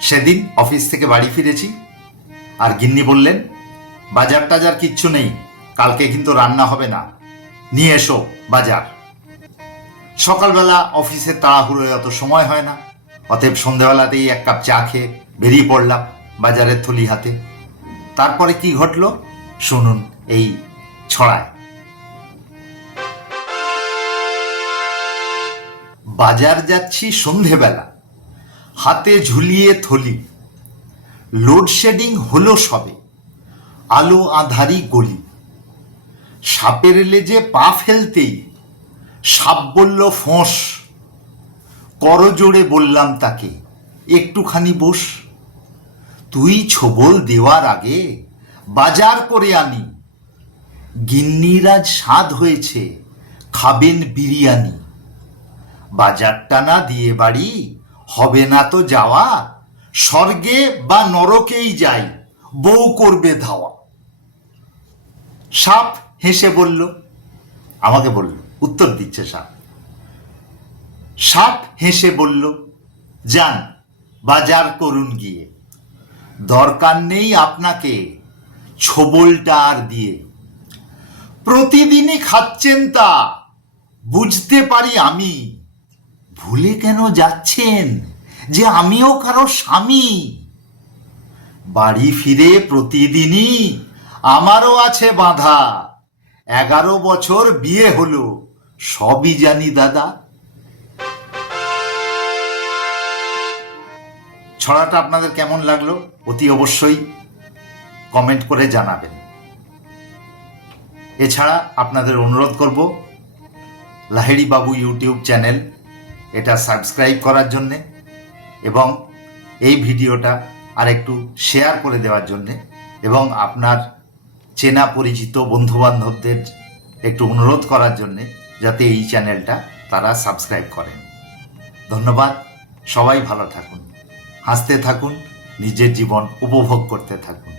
সেদিন অফিস থেকে বাড়ি ফিরেছি, আর গিন্নি বললেন, বাজার টাজার কিচ্ছু নেই, কালকে কিন্তু রান্না হবে না, নিয়ে এসো বাজার। সকালবেলা অফিসের তাড়াহুড়োয় অত সময় হয় না, অতএব সন্ধেবেলাতেই এক কাপ চা খেয়ে বেরিয়ে পড়লাম বাজারের থলি হাতে। তারপরে কি ঘটলো শুনুন এই ছড়ায়। বাজার যাচ্ছি সন্ধেবেলা, হাতে ঝুলিয়ে থলি, লোডশেডিং হলো সবে, আলো আঁধারি গলি, সাপের লেজে পা ফেলতেই সাপ বলল ফোঁস, করজোড়ে বললাম তাকে একটুখানি বস, তুই ছোবল দেওয়ার আগে বাজার করে আনি, গিন্নির আজ স্বাদ হয়েছে, খাবেন বিরিয়ানি, বাজারটা না দিয়ে বাড়ি হবে না তো যাওয়া, স্বর্গে বা নরকেই যাই, বউ করবে ধাওয়া। সাপ হেসে বলল, আমাকে বলল, উত্তর দিচ্ছে সাপ। সাপ হেসে বলল, যান বাজার করুন গিয়ে, দরকার নেই আপনাকে ছোবলটা আর দিয়ে, প্রতিদিনই খাচ্ছেন তা বুঝতে পারি আমি, ভুলে কেন যাচ্ছেন যে আমিও কারো স্বামী, বাড়ি ফিরে প্রতিদিনই আমারও আছে বাঁধা, 11 বছর বিয়ে হলো, সবই জানি দাদা। ছড়াটা আপনাদের কেমন লাগলো অতি অবশ্যই কমেন্ট করে জানাবেন। এছাড়া আপনাদের অনুরোধ করব, লাহিড়ী বাবু ইউটিউব চ্যানেল এটা সাবস্ক্রাইব করার জন্যে এবং এই ভিডিওটা আর একটু শেয়ার করে দেওয়ার জন্যে, এবং আপনার চেনা পরিচিত বন্ধুবান্ধবদের একটু অনুরোধ করার জন্যে যাতে এই চ্যানেলটা তারা সাবস্ক্রাইব করেন। ধন্যবাদ। সবাই ভালো থাকুন, হাসতে থাকুন, নিজের জীবন উপভোগ করতে থাকুন।